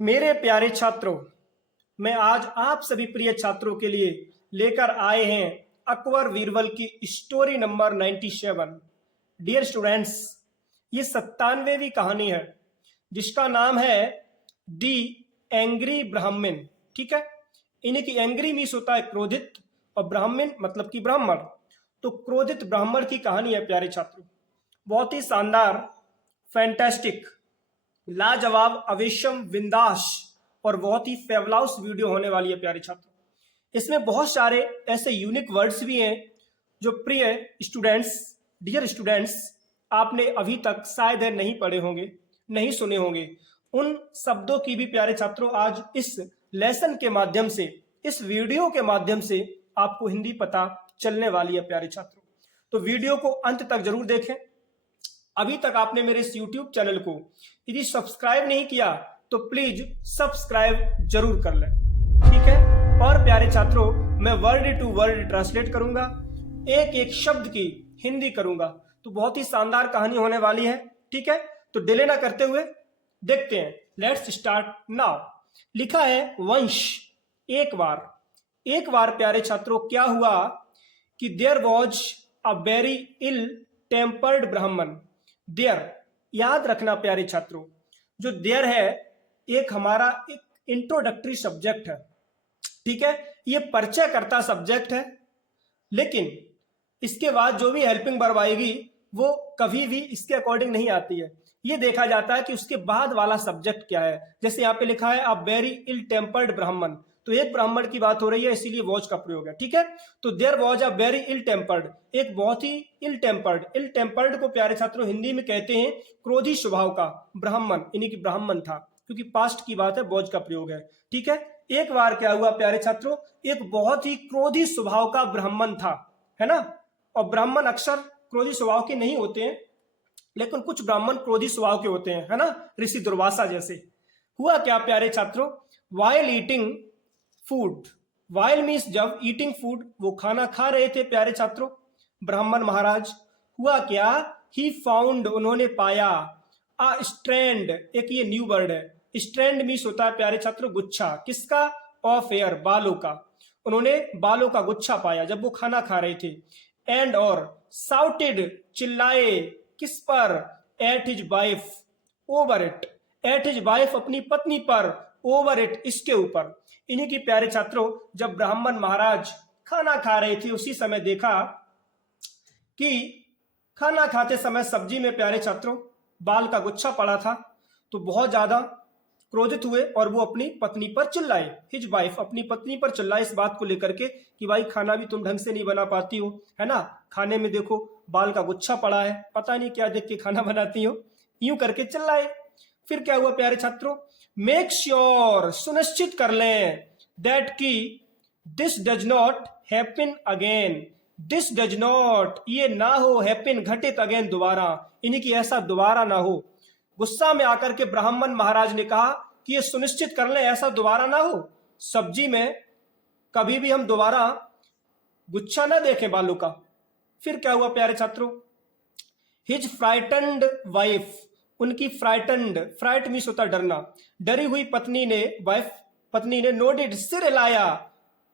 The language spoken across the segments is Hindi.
मेरे प्यारे छात्रों, मैं आज आप सभी प्रिय छात्रों के लिए लेकर आए हैं अकबर बीरबल की स्टोरी नंबर 97। डियर स्टूडेंट्स, ये 97वीं कहानी है जिसका नाम है दी एंग्री ब्राह्मण। ठीक है, इन्हीं की एंग्री मीन्स होता है क्रोधित और ब्राह्मण मतलब कि ब्राह्मण। तो क्रोधित ब्राह्मण की कहानी है प्यारे छात्रों। बहुत ही शानदार, फैंटास्टिक, लाजवाब, अवेशम, विंदास और बहुत ही फेवलाउस वीडियो होने वाली है प्यारे छात्रों। इसमें बहुत सारे ऐसे यूनिक वर्ड्स भी हैं जो प्रिय स्टूडेंट्स, डियर स्टूडेंट्स, आपने अभी तक शायद है नहीं पढ़े होंगे, नहीं सुने होंगे। उन शब्दों की भी प्यारे छात्रों आज इस लेसन के माध्यम से, इस वीडियो के माध्यम से आपको हिंदी पता चलने वाली है प्यारे छात्रों। तो वीडियो को अंत तक जरूर देखें। अभी तक आपने मेरे इस YouTube चैनल को यदि सब्सक्राइब नहीं किया तो प्लीज सब्सक्राइब जरूर कर लें, ठीक है। और प्यारे छात्रों, मैं वर्ड टू वर्ड ट्रांसलेट करूंगा, एक एक शब्द की हिंदी करूंगा। तो बहुत ही शानदार कहानी होने वाली है, ठीक है। तो डिले ना करते हुए देखते हैं। Let's start now. लिखा है वंश, एक बार। एक बार प्यारे छात्रों क्या हुआ कि there was a very ill tempered Brahmin. There, याद रखना प्यारे छात्रों, जो देयर है एक हमारा एक इंट्रोडक्टरी सब्जेक्ट है, ठीक है। ये परिचय करता सब्जेक्ट है, लेकिन इसके बाद जो भी हेल्पिंग वर्ब आएगी वो कभी भी इसके अकॉर्डिंग नहीं आती है। ये देखा जाता है कि उसके बाद वाला सब्जेक्ट क्या है। जैसे यहाँ पे लिखा है अ वेरी इल टेम्पर्ड ब्राह्मण, तो एक ब्राह्मण की बात हो रही है, इसीलिए वॉज का प्रयोग है, ठीक है। तो there was a very ill tempered, एक बहुत ही इल टेम्पर्ड। इल टेम्पर्ड को प्यारे छात्रों हिंदी में कहते हैं क्रोधी स्वभाव का ब्राह्मण, यानी कि ब्राह्मण था, क्योंकि पास्ट की बात है, वॉज का प्रयोग है, ठीक है। एक बार क्या हुआ प्यारे छात्रों, एक बहुत ही क्रोधी स्वभाव का ब्राह्मण था, है ना। और ब्राह्मण अक्सर क्रोधी स्वभाव के नहीं होते हैं, लेकिन कुछ ब्राह्मण क्रोधी स्वभाव के होते हैं, है ना, ऋषि दुर्वासा जैसे। हुआ क्या प्यारे छात्रों, while eating food, while means जब, ईटिंग फूड वो खाना खा रहे थे प्यारे छात्रों ब्राह्मण महाराज। हुआ क्या, ही फाउंड उन्होंने पाया, अ स्ट्रैंड, एक ये न्यू वर्ड है। स्ट्रैंड मीन्स होता है प्यारे छात्रों गुच्छा, किसका, ऑफ हेयर, बालों का। उन्होंने बालों का गुच्छा पाया जब वो खाना खा रहे थे। एंड और साउटेड, चिल्लाए, किस पर, at his wife, over it, at his wife, अपनी पत्नी पर, ओवर इट, इसके ऊपर। इन्हीं की प्यारे छात्रों जब ब्राह्मण महाराज खाना खा रहे थे उसी समय देखा कि खाना खाते समय सब्जी में प्यारे छात्रों बाल का गुच्छा पड़ा था। तो बहुत ज्यादा क्रोधित हुए और वो अपनी पत्नी पर चिल्लाए, हिज वाइफ, अपनी पत्नी पर चिल्लाए इस बात को लेकर के कि भाई खाना भी तुम ढंग से नहीं बना पाती हो, है ना, खाने में देखो बाल का गुच्छा पड़ा है, पता नहीं क्या देख के खाना बनाती हो, यूं करके चिल्लाए। फिर क्या हुआ प्यारे छात्रों, मेक श्योर, सुनिश्चित कर लें, दैट की this does not happen again, this does not, ये ना हो, हैपन, घटित, अगेन, दोबारा, इन्हीं की ऐसा दोबारा ना हो। गुस्सा में आकर के ब्राह्मण महाराज ने कहा कि ये सुनिश्चित कर लें ऐसा दोबारा ना हो, सब्जी में कभी भी हम दोबारा गुच्छा ना देखें बालों का। फिर क्या हुआ प्यारे छात्रों, हिज फ्राइटन्ड वाइफ, उनकी फ्राइटन्ड, फ्राइट मीन्स होता डरना, डरी हुई पत्नी ने, वाइफ पत्नी ने, नोडेड, सिर हिलाया,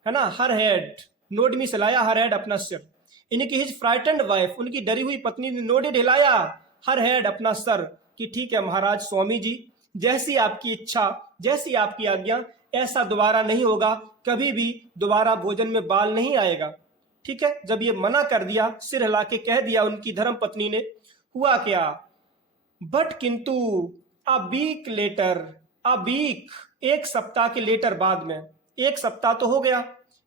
है ना, हर हेड, नोड मीन्स हिलाया, हर हेड अपना सिर। इनकी हिज फ्राइटन्ड वाइफ, उनकी डरी हुई पत्नी ने, नोडेड, हिलाया, हर हेड, अपना सर, कि ठीक है महाराज, स्वामी जी, जैसी आपकी इच्छा, जैसी आपकी आज्ञा, ऐसा दोबारा नहीं होगा, कभी भी दोबारा भोजन में बाल नहीं आएगा, ठीक है। जब ये मना कर दिया, सिर हिला के कह दिया उनकी धर्म पत्नी ने, हुआ क्या, बट किंतु, a week later, a week, एक सप्ताह के लेटर, बाद में, एक सप्ताह तो हो गया,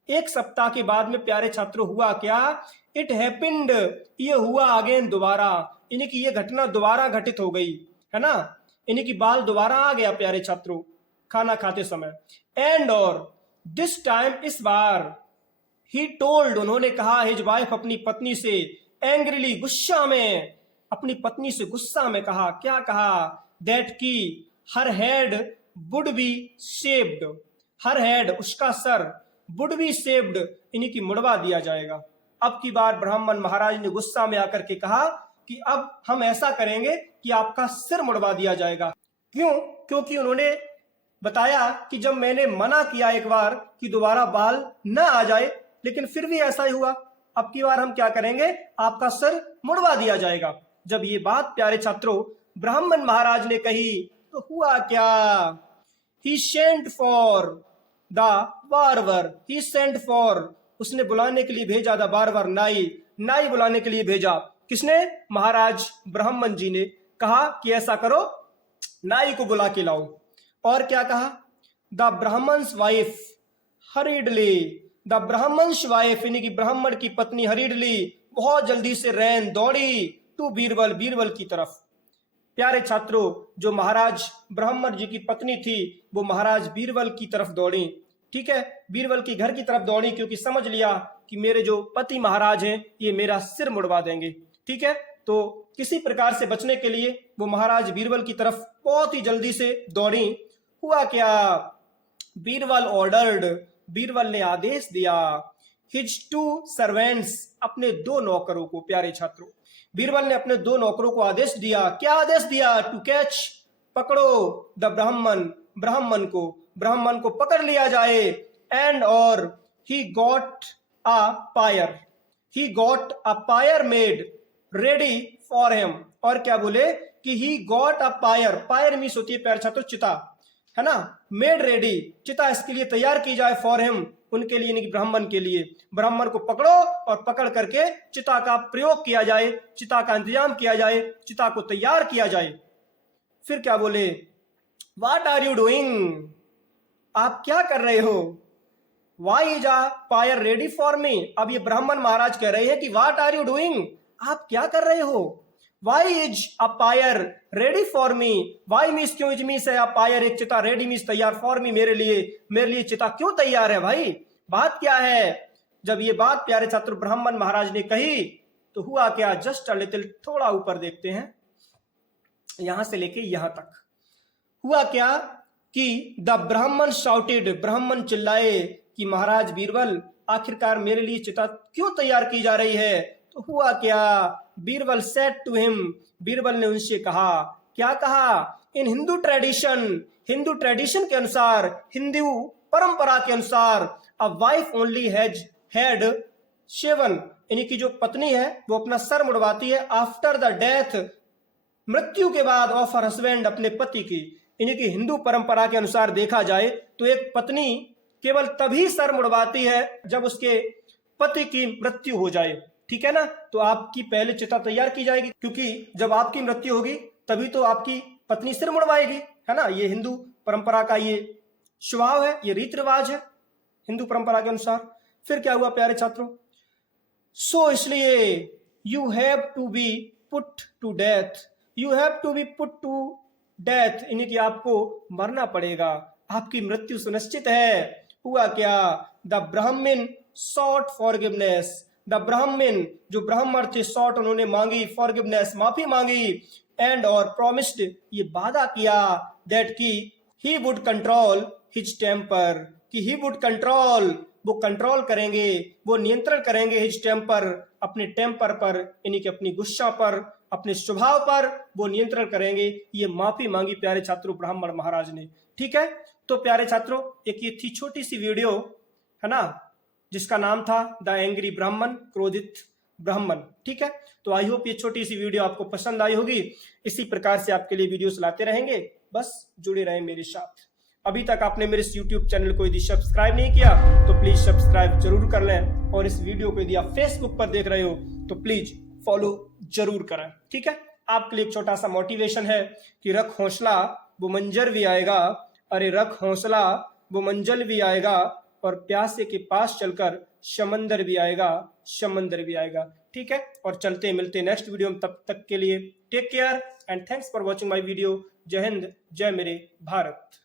एक सप्ताह के बाद में प्यारे छात्रों हुआ क्या, इट हैपेंड, ये हुआ अगेन, दोबारा, इन्हीं की ये घटना दोबारा घटित हो गई, है ना, इन्हीं की बाल दोबारा आ गया प्यारे छात्रों खाना खाते समय। एंड और दिस टाइम, इस बार, ही टोल्ड, उन्होंने कहा, हिज वाइफ, अपनी पत्नी से, एंग्रीली, गुस्सा में, अपनी पत्नी से गुस्सा में कहा, क्या कहा, दैट की हर head would be shaved, her head, उसका सर, वुड बी शेव्ड, इन्हीं की मुड़वा दिया जाएगा। अब की बार ब्राह्मण महाराज ने गुस्सा में आकर के कहा कि अब हम ऐसा करेंगे कि आपका सिर मुड़वा दिया जाएगा। क्यों, क्योंकि उन्होंने बताया कि जब मैंने मना किया एक बार कि दोबारा बाल न आ जाए, लेकिन फिर भी ऐसा ही हुआ। अब की बार हम क्या करेंगे, आपका सर मुड़वा दिया जाएगा। जब ये बात प्यारे छात्रों ब्राह्मण महाराज ने कही तो हुआ क्या, he sent for the barber, he sent for, उसने बुलाने के लिए भेजा द बार्बर, नाई, नाई बुलाने के लिए भेजा। किसने, महाराज ब्राह्मण जी ने कहा कि ऐसा करो, नाई को बुला के लाओ। और क्या कहा, the Brahmin's wife hurriedly, the Brahmin's wife यानी कि ब्राह्मण की पत्नी हरीडली बहुत जल्दी से रैन, दौड़ी, टू बीरबल, बीरबल की तरफ। प्यारे छात्रों जो महाराज ब्राह्मण जी की पत्नी थी वो महाराज बीरबल की तरफ दौड़ी। ठीक है, बीरबल की घर की तरफ दौड़ी क्योंकि समझ लिया कि मेरे जो पति महाराज हैं ये मेरा सिर मुड़वा देंगे। ठीक है, तो किसी प्रकार से बचने के लिए वो महाराज बीरबल की तरफ बहुत ही जल्दी से दौड़ी। हुआ क्या, बीरबल ऑर्डर्ड, बीरबल ने आदेश दिया, हिज टू सर्वेंट्स, अपने 2 नौकरों को। प्यारे छात्रों बीरबल ने अपने 2 नौकरों को आदेश दिया। क्या आदेश दिया, टू कैच, पकड़ो, द ब्राह्मण, ब्राह्मण को, ब्राह्मण को पकड़ लिया जाए। एंड और he got a pyre, he got a pyre made ready for him. और क्या बोले कि he got a pyre, pyre means होती है प्यारे छात्रों चिता, है ना, मेड रेडी, चिता इसके लिए तैयार की जाए, फॉर हिम, उनके लिए, यानी कि ब्राह्मण के लिए। ब्राह्मण को पकड़ो और पकड़ करके चिता का प्रयोग किया जाए, चिता का इंतजाम किया जाए, चिता को तैयार किया जाए। फिर क्या बोले, व्हाट आर यू डूइंग, आप क्या कर रहे हो, why is a pyre ready for me. अब ये ब्राह्मण महाराज कह रहे हैं कि व्हाट आर यू डूइंग, आप क्या कर रहे हो, why is a pyre ready for me, why means क्यों, इज मीन्स है, पायर एक चिता, रेडी मीन्स तैयार, फॉर मी मेरे लिए, मेरे लिए चिता क्यों तैयार है भाई, बात क्या है। जब ये बात प्यारे छात्र ब्राह्मण महाराज ने कही तो हुआ क्या, जस्ट अ लिटिल, थोड़ा ऊपर देखते हैं, यहां से लेके यहां तक। हुआ क्या कि द ब्राह्मण शाउटेड, ब्राह्मण चिल्लाए कि महाराज बीरबल आखिरकार मेरे लिए चिता क्यों तैयार की जा रही है। तो हुआ क्या, Birbal said to him, Birbal ने उनसे कहा, क्या कहा, in Hindu tradition, Hindu tradition के अनुसार, हिंदू परंपरा के अनुसार, a wife only has head shaven, यानी कि जो पत्नी है वो अपना सर मुड़वाती है, आफ्टर द डेथ, मृत्यु के बाद, ऑफ हर हस्बैंड, अपने पति की। यानी कि हिंदू परंपरा के अनुसार देखा जाए तो एक पत्नी केवल तभी सर मुड़वाती है जब उसके पति की मृत्यु हो जाए। ठीक है ना, तो आपकी पहले चिता तैयार की जाएगी क्योंकि जब आपकी मृत्यु होगी तभी तो आपकी पत्नी सिर मुड़वाएगी, है ना, ये हिंदू परंपरा का ये स्वभाव है, ये रीति रिवाज है हिंदू परंपरा के अनुसार। फिर क्या हुआ प्यारे छात्रों, सो इसलिए you have to be put to death, you have to be put to death, यानी कि आपको मरना पड़ेगा, आपकी मृत्यु सुनिश्चित है। हुआ क्या, द ब्राह्मण सॉट फॉरगिवनेस, द ब्राह्मण जो ब्राह्मण थे सॉट, उन्होंने मांगी, फॉरगिवनेस माफी मांगी, एंड और प्रॉमिस्ड, ये वादा किया, दैट की he would control his temper, कि ही वुड कंट्रोल, वो कंट्रोल करेंगे, वो नियंत्रण करेंगे, हिज टेम्पर, अपने टेम्पर पर, यानी कि अपनी गुस्सा पर, अपने स्वभाव पर वो नियंत्रण करेंगे। ये माफी मांगी प्यारे छात्रों ब्राह्मण महाराज ने। ठीक है, तो प्यारे छात्रों एक ये थी छोटी सी वीडियो, है ना, जिसका नाम था द एंग्री ब्राह्मण, क्रोधित ब्राह्मण। ठीक है, तो आई होप ये छोटी सी वीडियो आपको पसंद आई होगी। इसी प्रकार से आपके लिए वीडियोस लाते रहेंगे, बस जुड़े रहें मेरे साथ। अभी तक आपने मेरे इस YouTube चैनल को यदि सब्सक्राइब नहीं किया तो प्लीज सब्सक्राइब जरूर कर लें, और इस वीडियो को यदि आप फेसबुक पर देख रहे हो तो प्लीज फॉलो जरूर करें। ठीक है, आपके लिए एक छोटा सा मोटिवेशन है कि रख हौसला वो मंजर भी आएगा, अरे रख हौसला वो मंजिल भी आएगा, और प्यासे के पास चलकर समंदर भी आएगा, समंदर भी आएगा। ठीक है, और चलते मिलते नेक्स्ट वीडियो में, तब तक के लिए take care and thanks for watching my video. जय हिंद, जय मेरे भारत।